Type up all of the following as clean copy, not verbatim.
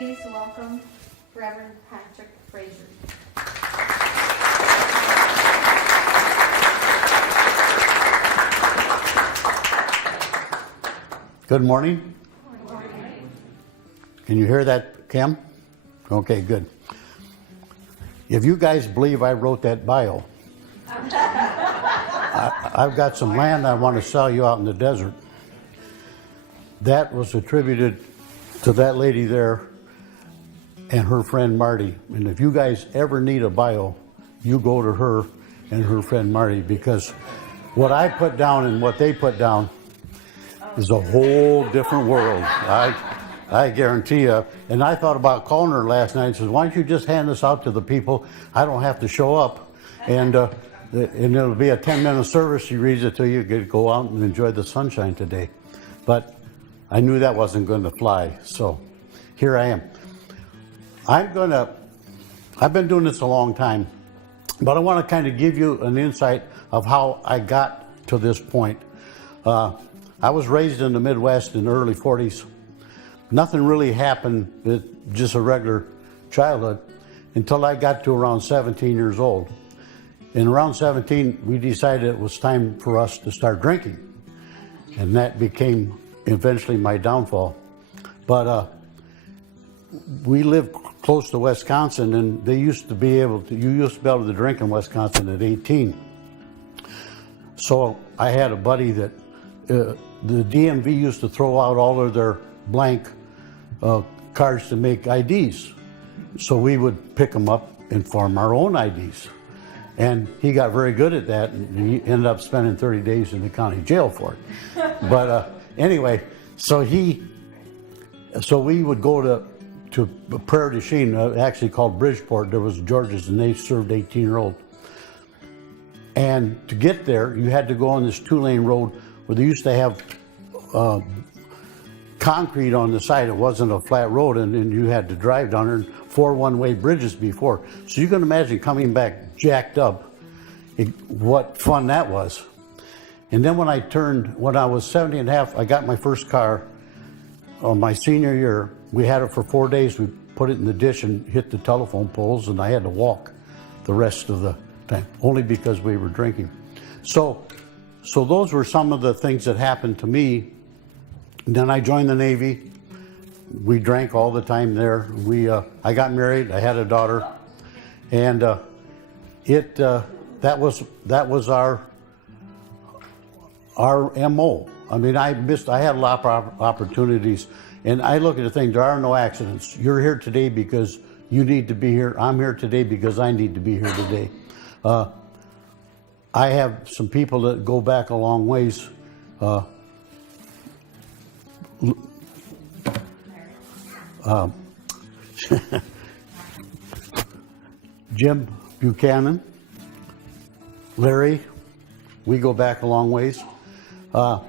Please welcome Reverend Patrick Fraser. Good morning. Good morning. Can you hear that, Kim? Okay, good. If you guys believe I wrote that bio, I've got some land I want to sell you out in the desert. That was attributed to that lady there and her friend Marty. And if you guys ever need a bio, you go to her and her friend Marty, because what I put down and what they put down is a whole different world. I guarantee you. And I thought about calling her last night and said, why don't you just hand this out to the people? I don't have to show up. And it'll be a 10-minute service. She reads it to you. You go out and enjoy the sunshine today. But I knew that wasn't going to fly. So here I am. I've been doing this a long time, but I want to kind of give you an insight of how I got to this point. I was raised in the Midwest in the early 40s. Nothing really happened, just a regular childhood, until I got to around 17 years old. And around 17, we decided it was time for us to start drinking. And that became eventually my downfall. But we lived close to Wisconsin, and you used to be able to drink in Wisconsin at 18. So I had a buddy that the DMV used to throw out all of their blank cards to make IDs. So we would pick them up and form our own IDs. And he got very good at that, and he ended up spending 30 days in the county jail for it. But anyway, so we would go to Prairie du Chien, actually called Bridgeport. There was George's, and they served 18-year-old. And to get there, you had to go on this 2-lane road where they used to have concrete on the side. It wasn't a flat road, and you had to drive down there, and 4 one-way bridges before. So you can imagine coming back jacked up, what fun that was. And then when I was 70 and a half, I got my first car on my senior year. We had it for 4 days. We put it in the ditch and hit the telephone poles, and I had to walk the rest of the time, only because we were drinking. So those were some of the things that happened to me. And then I joined the Navy. We drank all the time there. I got married. I had a daughter, and that was our MO. I mean, I had a lot of opportunities, and I look at the thing, there are no accidents. You're here today because you need to be here. I'm here today because I need to be here today. I have some people that go back a long ways. Jim Buchanan, Larry, we go back a long ways. But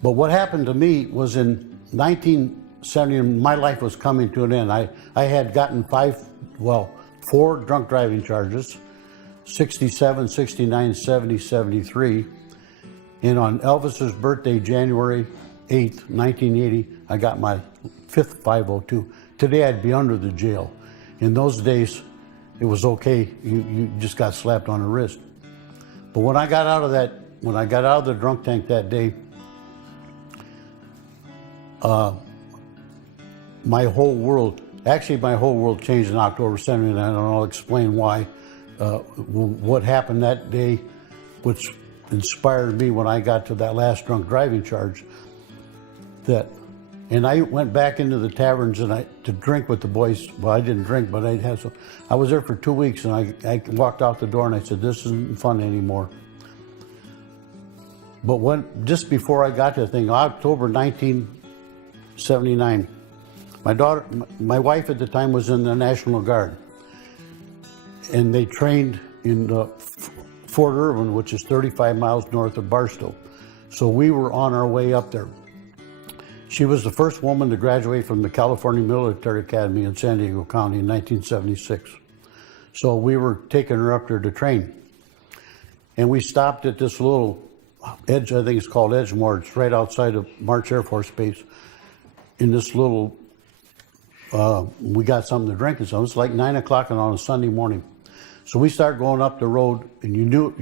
what happened to me was in 1970, my life was coming to an end. I had gotten 4 drunk driving charges, 67, 69, 70, 73. And on Elvis's birthday, January 8th, 1980, I got my 5th 502. Today I'd be under the jail. In those days, it was okay. You just got slapped on the wrist. But when I got out of the drunk tank that day, my whole world changed in October 79, and I'll explain why. What happened that day, which inspired me when I got to that last drunk driving charge. And I went back into the taverns to drink with the boys. Well, I didn't drink, but I was there for 2 weeks, and I walked out the door and I said, this isn't fun anymore. But just before I got to the thing, October 1979, my wife at the time was in the National Guard, and they trained in Fort Irwin, which is 35 miles north of Barstow. So we were on our way up there. She was the first woman to graduate from the California Military Academy in San Diego County in 1976. So we were taking her up there to train. And we stopped at this little Edge, I think it's called Edgemoor. It's right outside of March Air Force Base, in this little we got something to drink and so it's like 9 o'clock on a Sunday morning. So we start going up the road, and you knew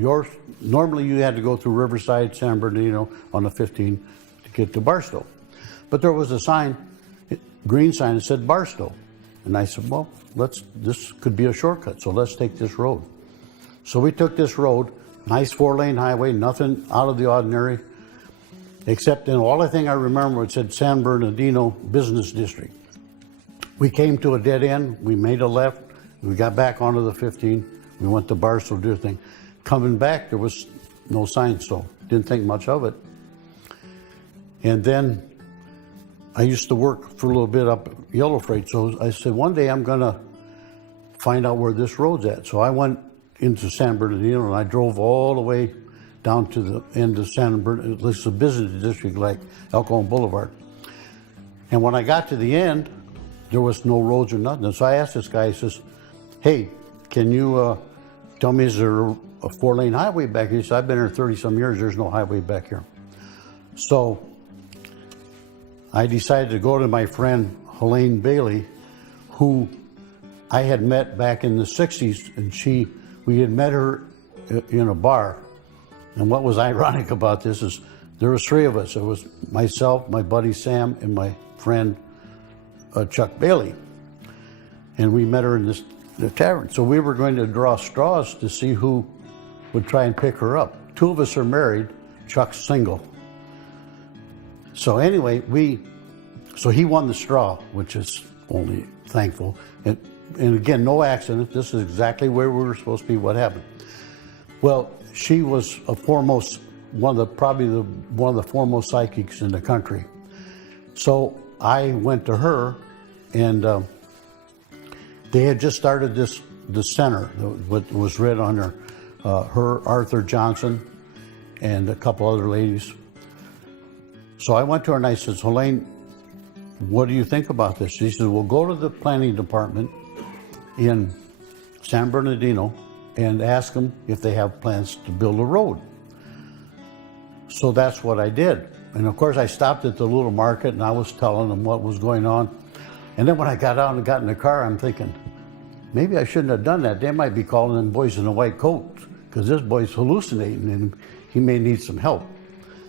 normally you had to go through Riverside, San Bernardino on the 15 to get to Barstow. But there was a sign, green sign that said Barstow. And I said, well, this could be a shortcut, so let's take this road. So we took this road, nice 4-lane highway, nothing out of the ordinary, except in all the thing I remember, it said San Bernardino Business District. We came to a dead end, we made a left, we got back onto the 15, we went to Barstow, do thing. Coming back, there was no sign, so didn't think much of it. And then I used to work for a little bit up at Yellow Freight, so I said, one day I'm gonna find out where this road's at. So I went into San Bernardino and I drove all the way down to the end of San Bernardino. This is a business district like El Cajon Boulevard. And when I got to the end, there was no roads or nothing. So I asked this guy, he says, hey, can you tell me, is there a 4-lane highway back here? He said, I've been here 30 some years, there's no highway back here. So I decided to go to my friend Helene Bailey, who I had met back in the 60s, and we had met her in a bar. And what was ironic about this is there was 3 of us. It was myself, my buddy Sam, and my friend Chuck Bailey. And we met her in the tavern. So we were going to draw straws to see who would try and pick her up. 2 of us are married, Chuck's single. So anyway, so he won the straw, which is only thankful. And again, no accident. This is exactly where we were supposed to be, what happened. Well, she was one of the foremost psychics in the country. So I went to her, and they had just started the center, what was read on her Arthur Johnson, and a couple other ladies. So I went to her and I said, Helene, what do you think about this? She said, well, go to the planning department in San Bernardino and ask them if they have plans to build a road. So that's what I did. And of course I stopped at the little market and I was telling them what was going on. And then when I got out and got in the car, I'm thinking, maybe I shouldn't have done that. They might be calling them boys in the white coats because this boy's hallucinating and he may need some help.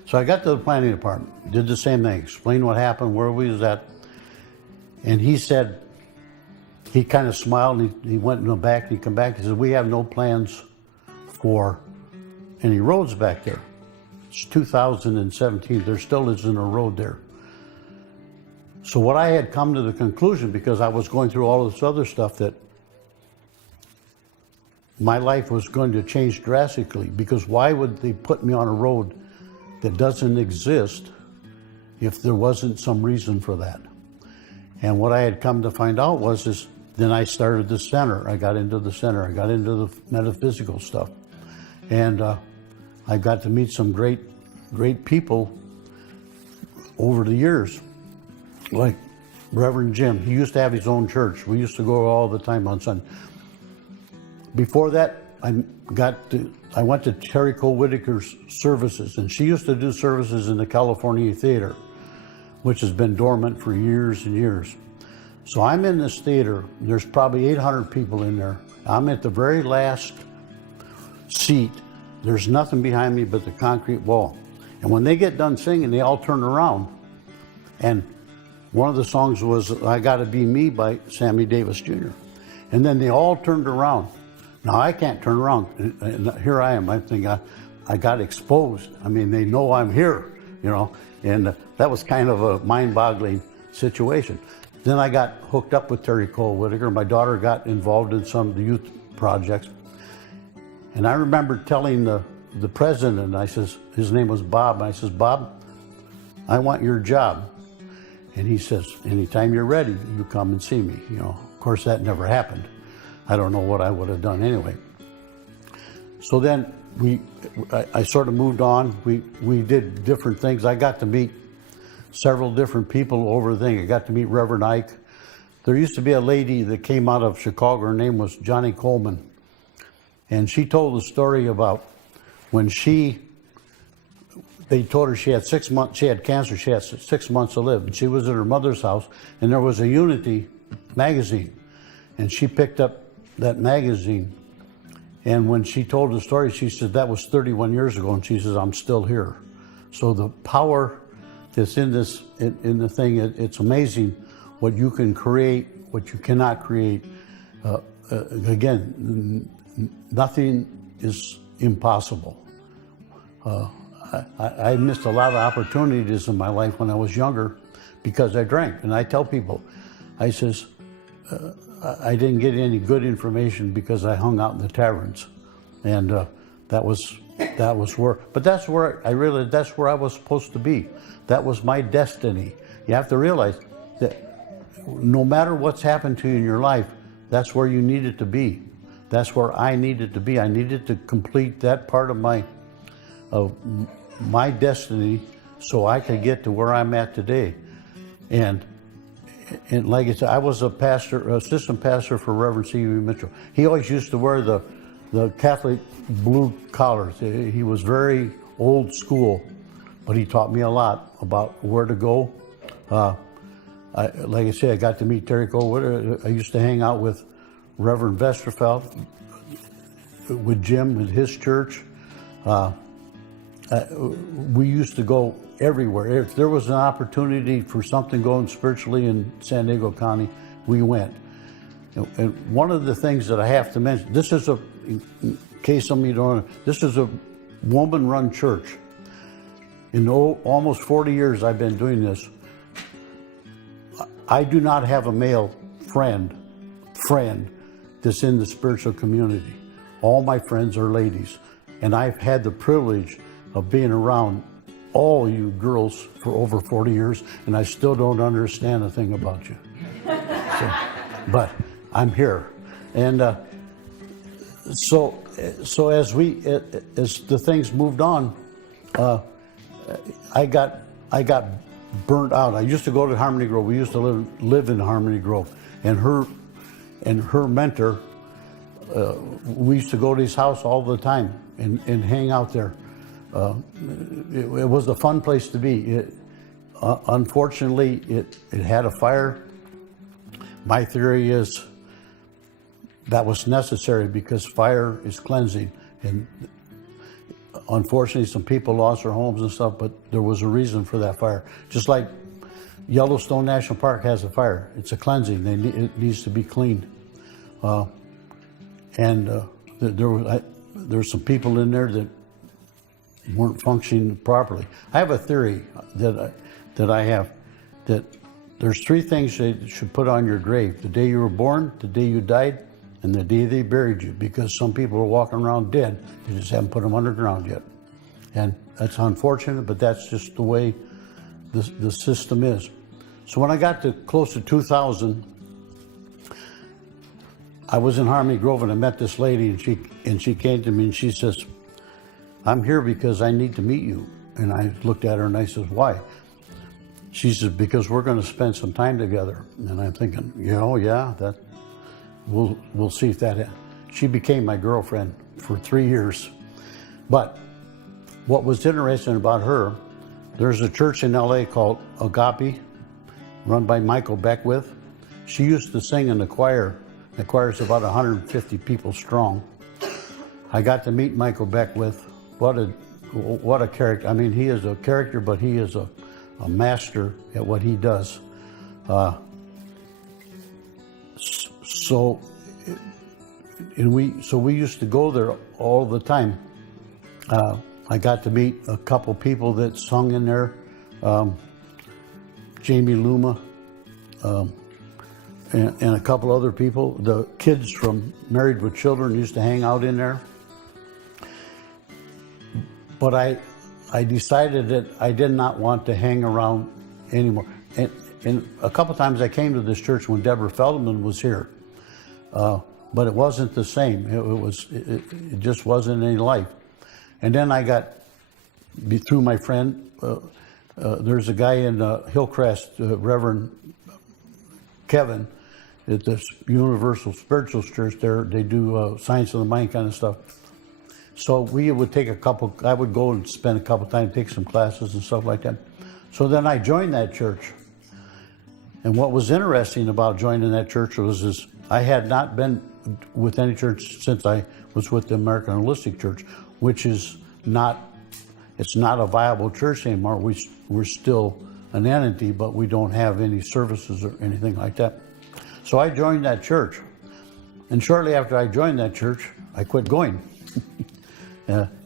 So I got to the planning department, did the same thing, explained what happened, where we was at. And he said, he kind of smiled and he went in the back and he come back. He said, we have no plans for any roads back there. It's 2017, there still isn't a road there. So what I had come to the conclusion, because I was going through all this other stuff, that my life was going to change drastically, because why would they put me on a road that doesn't exist if there wasn't some reason for that? And what I had come to find out was then I started the center. I got into the center. I got into the metaphysical stuff. And I got to meet some great people over the years, like Reverend Jim. He used to have his own church. We used to go all the time on Sunday. Before that, I went to Terry Cole Whitaker's services, and she used to do services in the California Theater, which has been dormant for years and years. So I'm in this theater, there's probably 800 people in there. I'm at the very last seat. There's nothing behind me but the concrete wall. And when they get done singing, they all turn around. And one of the songs was I Gotta Be Me by Sammy Davis Jr. And then they all turned around. Now I can't turn around, and here I am. I think I got exposed. I mean, they know I'm here, and that was kind of a mind-boggling situation. Then I got hooked up with Terry Cole Whitaker. My daughter got involved in some of the youth projects. And I remember telling the president, I says, his name was Bob, and I says, Bob, I want your job. And he says, anytime you're ready, you come and see me. Of course, that never happened. I don't know what I would have done anyway. So then I sort of moved on. We did different things. I got to meet several different people over the thing. I got to meet Reverend Ike. There used to be a lady that came out of Chicago. Her name was Johnny Coleman. And she told the story about when they told her she had 6 months, she had cancer, she had 6 months to live. And she was at her mother's house, and there was a Unity magazine, and she picked up that magazine. And when she told the story, she said, that was 31 years ago, and she says, I'm still here. So the power that's in this, in the thing, it's amazing what you can create, what you cannot create. Again, nothing is impossible. I missed a lot of opportunities in my life when I was younger because I drank. And I tell people, I says, I didn't get any good information because I hung out in the taverns. And that was where, but that's where that's where I was supposed to be. That was my destiny. You have to realize that no matter what's happened to you in your life, that's where you needed to be. That's where I needed to be. I needed to complete that part of my destiny so I could get to where I'm at today. And like I said, I was a pastor, assistant pastor for Reverend C.V. Mitchell. He always used to wear the Catholic blue collars. He was very old school, but he taught me a lot about where to go. Like I said, I got to meet Terry Cole. I used to hang out with Reverend Vesterfeld, with Jim at his church. We used to go everywhere. If there was an opportunity for something going spiritually in San Diego County, we went. And one of the things that I have to mention, this is in case some of you don't know, this is a woman-run church. In almost 40 years I've been doing this, I do not have a male friend that's in the spiritual community. All my friends are ladies. And I've had the privilege of being around all you girls for over 40 years, and I still don't understand a thing about you. But I'm here. And so as the things moved on, I got burnt out. I used to go to Harmony Grove. We used to live in Harmony Grove, and her mentor, we used to go to his house all the time and hang out there. It was a fun place to be. Unfortunately, it had a fire. My theory is that was necessary because fire is cleansing. And unfortunately, some people lost their homes and stuff, but there was a reason for that fire. Just like Yellowstone National Park has a fire. It's a cleansing. It needs to be cleaned. There were some people in there that weren't functioning properly. I have a theory that I have that there's three things you should put on your grave: the day you were born, the day you died, and the day they buried you. Because some people are walking around dead, they just haven't put them underground yet, and that's unfortunate. But that's just the way the system is. So when I got to close to 2000, I was in Harmony Grove and I met this lady, and she came to me and she says, I'm here because I need to meet you. And I looked at her and I said, why? She says, because we're going to spend some time together. And I'm thinking, that we'll see if that. She became my girlfriend for 3 years. But what was interesting about her, there's a church in LA called Agape, run by Michael Beckwith. She used to sing in the choir. The choir's about 150 people strong. I got to meet Michael Beckwith. What a character. I mean, he is a character, but he is a master at what he does. So we used to go there all the time. I got to meet a couple people that sung in there. Jamie Luma, and a couple other people. The kids from Married with Children used to hang out in there. But I decided that I did not want to hang around anymore. And a couple times I came to this church when Deborah Feldman was here, but it wasn't the same. It just wasn't any life. And then I got, through my friend, there's a guy in Hillcrest, Reverend Kevin, at this Universal Spirituals Church there. They do Science of the Mind kind of stuff. So we would take I would go and spend a couple times, take some classes and stuff like that. So then I joined that church. And what was interesting about joining that church was I had not been with any church since I was with the American Holistic Church, which is it's not a viable church anymore. We're still an entity, but we don't have any services or anything like that. So I joined that church. And shortly after I joined that church, I quit going.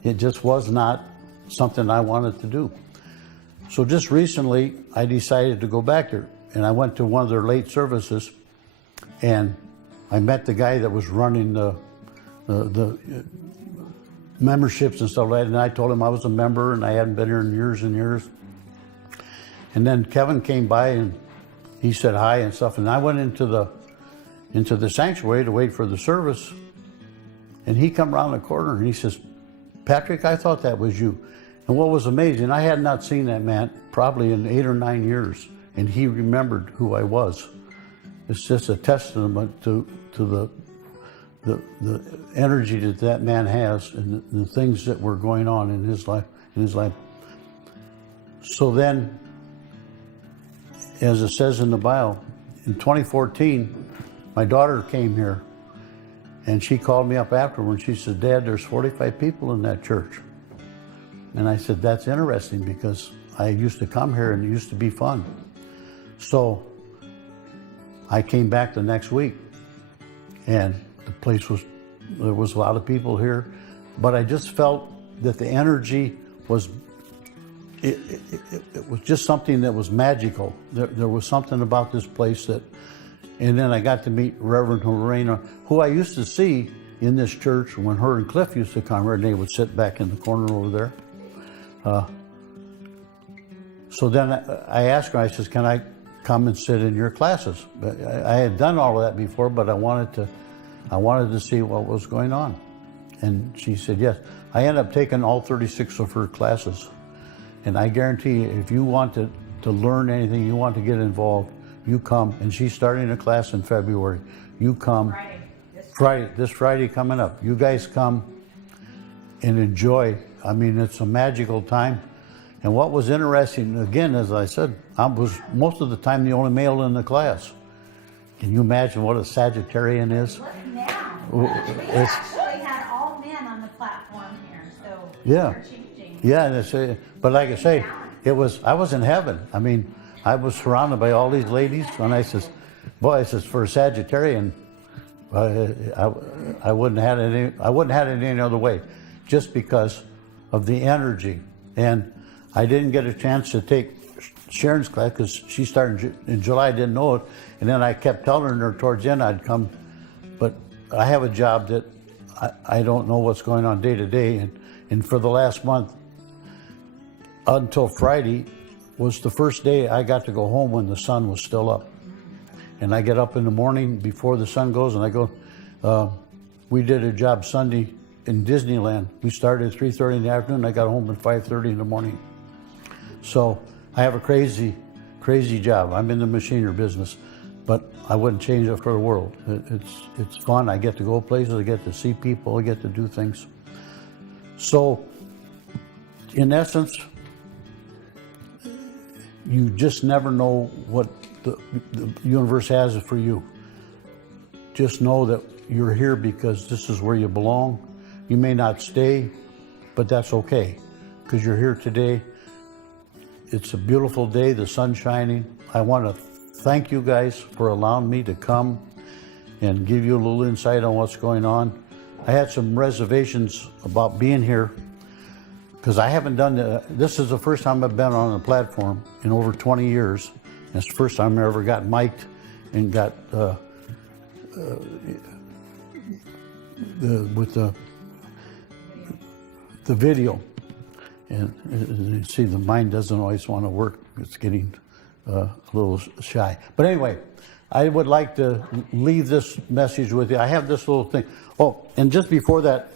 It just was not something I wanted to do. So just recently, I decided to go back there. And I went to one of their late services, and I met the guy that was running the memberships and stuff like that. And I told him I was a member, and I hadn't been here in years and years. And then Kevin came by, and he said hi and stuff. And I went into the sanctuary to wait for the service. And he come around the corner, and he says, "Patrick, I thought that was you." And what was amazing, I had not seen that man probably in 8 or 9 years. And he remembered who I was. It's just a testament to the energy that man has and the things that were going on in his life. So then, as it says in the Bible, in 2014, my daughter came here, and she called me up afterwards. She said, "Dad, there's 45 people in that church." And I said, "That's interesting, because I used to come here and it used to be fun." So I came back the next week, and there was a lot of people here, but I just felt that the energy was, it was just something that was magical. There was something about this place and then I got to meet Reverend Lorena, who I used to see in this church when her and Cliff used to come here, and they would sit back in the corner over there. So then I asked her, I says, "Can I come and sit in your classes?" I had done all of that before, but I wanted to see what was going on. And she said yes. I ended up taking all 36 of her classes. And I guarantee you, if you want to learn anything, you want to get involved, you come. And she's starting a class in February. You come. This Friday coming up. You guys come and enjoy. I mean, it's a magical time. And what was interesting, again, as I said, I was most of the time the only male in the class. Can you imagine what a Sagittarian is? Look now. We actually had all men on the platform here, so Yeah. we're changing. Yeah, but like I say, I was in heaven. I mean, I was surrounded by all these ladies, and I says, for a Sagittarian, I wouldn't have had it any other way, just because of the energy. And I didn't get a chance to take Sharon's class because she started in July. I didn't know it, and then I kept telling her towards the end I'd come. But I have a job that I don't know what's going on day to day, and for the last month, until Friday, was the first day I got to go home when the sun was still up. And I get up in the morning before the sun goes, and I go. We did a job Sunday in Disneyland. We started at 3:30 in the afternoon. I got home at 5:30 in the morning. So I have a crazy, crazy job. I'm in the machinery business, but I wouldn't change it for the world. It's fun. I get to go places. I get to see people. I get to do things. So, in essence, you just never know what the universe has for you. Just know that you're here because this is where you belong. You may not stay, but that's okay, because you're here today. It's a beautiful day, the sun's shining. I want to thank you guys for allowing me to come and give you a little insight on what's going on. I had some reservations about being here because I haven't done this is the first time I've been on a platform in over 20 years. It's the first time I ever got mic'd and got with the video. And you see, the mind doesn't always want to work. It's getting a little shy. But anyway, I would like to leave this message with you. I have this little thing. Oh, and just before that,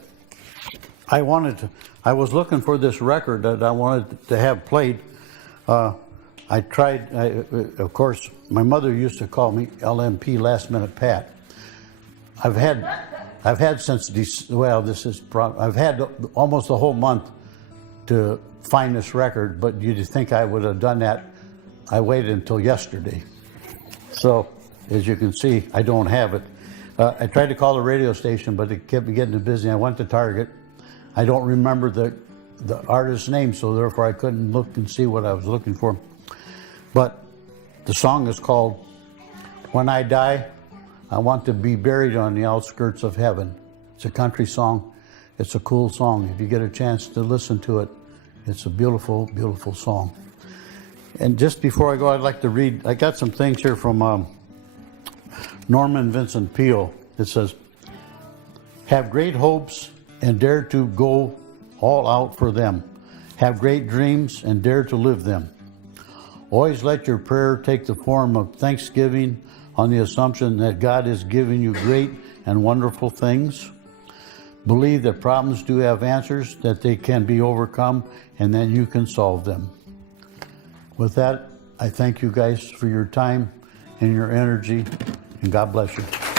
I was looking for this record that I wanted to have played. I tried, of course, my mother used to call me LMP, Last Minute Pat. I've had since I've had almost a whole month to find this record, but you'd think I would have done that. I waited until yesterday. So, as you can see, I don't have it. I tried to call the radio station, but it kept me getting busy. I went to Target. I don't remember the artist's name, so therefore I couldn't look and see what I was looking for. But the song is called When I Die, I Want to Be Buried on the Outskirts of Heaven. It's a country song. It's a cool song. If you get a chance to listen to it, it's a beautiful, beautiful song. And just before I go, I'd like to read, I got some things here from Norman Vincent Peale. It says, have great hopes and dare to go all out for them. Have great dreams and dare to live them. Always let your prayer take the form of thanksgiving on the assumption that God is giving you great and wonderful things. Believe that problems do have answers, that they can be overcome, and that you can solve them. With that, I thank you guys for your time and your energy, and God bless you.